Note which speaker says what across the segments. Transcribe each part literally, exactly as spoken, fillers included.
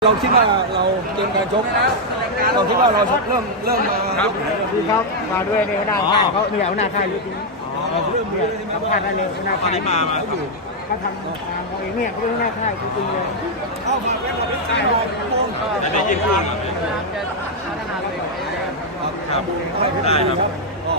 Speaker 1: เราคิดว่าเราเกมการชกเราคิดว่าเราเริ่มเริ่มมาครับ
Speaker 2: คือเขามาด้วยในหัวหน้าค่ายเขาเนี่ยหัวหน้าค่ายอยู่ที่เริ่มเนี่ยทำค่ายได้เลยหัวหน้าค่าย
Speaker 3: มามา
Speaker 2: อยู่เขาทำทางเขาเองเนี่ยเขาเป็นหัวหน้าค่ายจริงๆเลยเข้ามาเป็นระเบียบใช่
Speaker 3: ได้ได้ยินพูดครับได้ครับ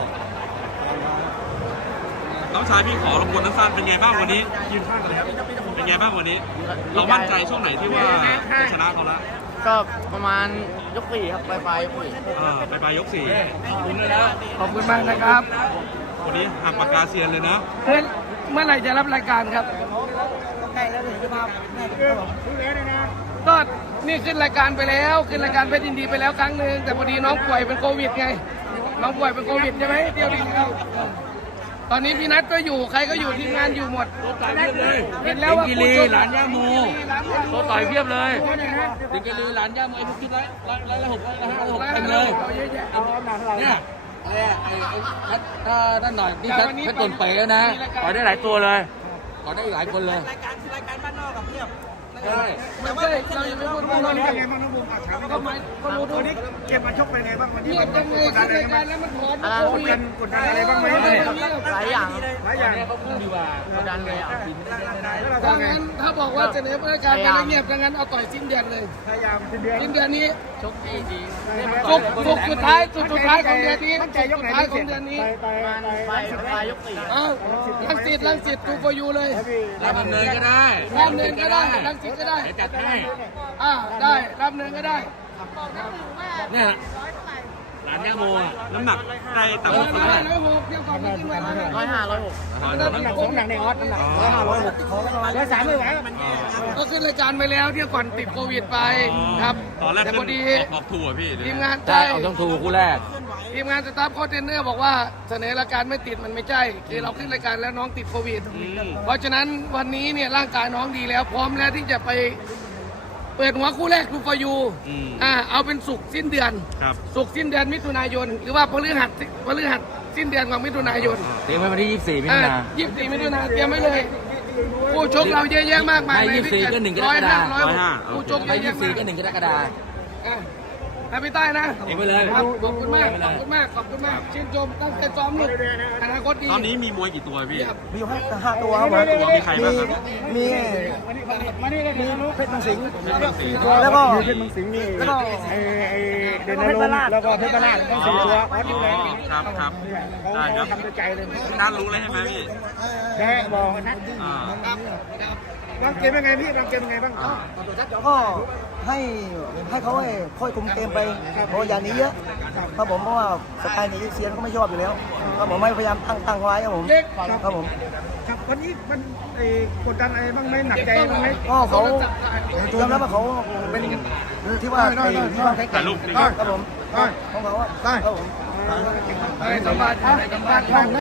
Speaker 3: น้องชายพี่ขอรบกวนสั้นๆเป็นไงบ้างวันนี้ยืนข้างเลยครับเป็นไงบ้างวันนี้เรามั่นใจช่วงไหนที่ว่าจะชนะเขาละ
Speaker 4: ก็ประมาณยกสี่ครับปลายปลายยกสี่
Speaker 3: ปลายปลายยกสี่
Speaker 1: ขอบคุณมากนะครับ
Speaker 3: วันนี้หักปากกาเซียนเลยนะ
Speaker 1: เพื่อนเมื่อไหร่จะรับรายการครับ
Speaker 2: ใกล้แล้วถึงจะมาแม่ถึงบอกถึงแล้วนะ
Speaker 1: ก็นี่ขึ้นรายการไปแล้วขึ้นรายการเพชรยินดีไปแล้วครั้งหนึ่งแต่พอดีน้องป่วยเป็นโควิดไงน้องป่วยเป็นโควิดใช่ไหมเที่ยวดีแล้วตอนนี้พี่นัทก็อยู่ใครก็อยู่ทีมงานอยู่หมดเห็นแล้วว่า
Speaker 3: กิลีหลานย่าโมตัวต่อยเพียบเลยเด็กกิลีหลานย่าโมไอ้พวกที่ร้อยร้อยละหกร้อยละห้าหกเต็มเลยเนี่ยไอ้ไอ้ถ้าท่านหน่อยนี่ถ้าถ้าตนไปแล้วนะต่อยได้หลายตัวเลยต่อยได้หลายคนเลย
Speaker 2: รายการรายการบ้านนอกกับเพียบ
Speaker 1: ใช่ไม่ใช่เรายังไม่พูดว่าเรา
Speaker 2: เป็นไงบ้างน้องบุ๋มถามก็ไม่ก็รู้ตัวนี้เกมมาชกเป็นไงบ้างวันนี้
Speaker 1: เงียบจังเลยขึ้นรายการแล้วมันถอน
Speaker 2: กดดันกดดันอะไรบ้างไหม
Speaker 4: หลายอย่าง
Speaker 2: หลายอย่าง
Speaker 3: ดีกว่าก
Speaker 4: ดดันเลยอ่ะ
Speaker 1: ถ้างั้นถ้าบอกว่าเสนอรายการไปแล้วเงียบถ้างั้นเอาต่อยสิ้นเดือนเลย
Speaker 2: พยายามสิ้นเดือน
Speaker 1: สิ้นเดือนนี้
Speaker 4: ชกดีดี
Speaker 1: สุกสุกสุดท้ายสุดสุดท้ายของเดือนนี้
Speaker 2: มั่นใจยกไหน
Speaker 1: ของเดือนนี้
Speaker 2: ไปไป
Speaker 4: ไปไปยกสี่
Speaker 1: อ้าวลังสิตลังสิตทูโฟยูเลย
Speaker 3: รับดำเนินก็ได้
Speaker 1: รับดำเนินก็ได้ลังสิตก็ได้
Speaker 3: จัดให้
Speaker 1: อ่าได้รับดำเนินก็ได้
Speaker 3: เนี่ยหลานย่าโมน้ำหนักได้ต่ำกว่าเท่าไหร่
Speaker 1: ร้อยหกเที่ยวก่อนไม่กินมา
Speaker 4: ร้อยห้าร้อยหก
Speaker 2: น้ำหนักน้ำหนักในออสน้ำหนักร้อยห้าร้อยหกร้อยสามไม่ไหว
Speaker 1: ก็ขึ้นรายการไปแล้วเที่ยวก่อนติดโควิดไปครับ
Speaker 3: ตอนแรก
Speaker 1: แต่พอดี
Speaker 3: ออกถูกพี่
Speaker 1: ทีมงาน
Speaker 3: ใช่ออกต้องถูกคู่แรก
Speaker 1: ทีมงานสตาฟโค้ชเทรนเนอร์บอกว่าเสนอรายการไม่ติดมันไม่ใช่คือเราขึ้นรายการแล้วน้องติดโควิดเพราะฉะนั้นวันนี้เนี่ยร่างกายน้องดีแล้วพร้อมแล้วที่จะไปเปิดหัวคู่แรกทูฟอยูอ่าเอาเป็นสุกสิ้นเดือนสุกสิ้นเดือนมิถุนายนหรือว่าพฤหัสพฤหัสสิ้นเดือนของมิถุนายน
Speaker 3: เตรียมไว้วันที่ยี่สิบสี่มิถุนายน
Speaker 1: ยี่สิบสี่มิถุนายนเตรียมไว้เลยผู้ชกเราเยอะแยะมากมาย
Speaker 3: ยี่สิบสี่ก็หนึ่งกรกฎาคม
Speaker 1: ผู้ชกเยอะแยะ
Speaker 3: ยี่สิบสี่ก็หนึ่งกรกฎาคม
Speaker 1: ให้พี่ใต้นะ
Speaker 3: เองไปเลย
Speaker 1: ครับขอบคุณมากขอบคุณมากขอบคุณมากชื่นชมตั้งแต่ซ้อมลูกอนาคตดี
Speaker 3: ตอนนี้มีมวยกี่ตัวพี่
Speaker 2: มีอยู่ห้าตัวครับ
Speaker 3: มีใครบ้างครับ
Speaker 2: มีมีเพชรมังสิงแล้วก็เพชรมังสิงนี่แล้วก็ไอไอเดนนลแล้วก็เพชรบ้านลาดทั้งสี่ตัวออสดูแล
Speaker 3: ครับครับ
Speaker 2: ได้ครับทำด้วยใจเลย
Speaker 3: นั่นรู้เลยใช่ไหมพี่
Speaker 2: แค่บอกนัดวางเกมยังไงพี่วางเกมยังไงบ้างก็ให้ให้เขาให้ค่อยคุมเกมไปเพราะอย่านี้เยอะครับผมเพราะว่าสไตล์นี้เซียนก็ไม่ชอบอยู่แล้วครับผมไม่พยายามตั้งตั้งไว้ครับผมครับผมครับวันนี้มันกดดันอะไรบ้างไหมหนักใจบ้างไหมก็เขายอมรับว่าเขาเป็นที่ว่าที่ว่าแข่งขันครับผมของเขาครับผมสัมภาษณ์สัมภาษณ์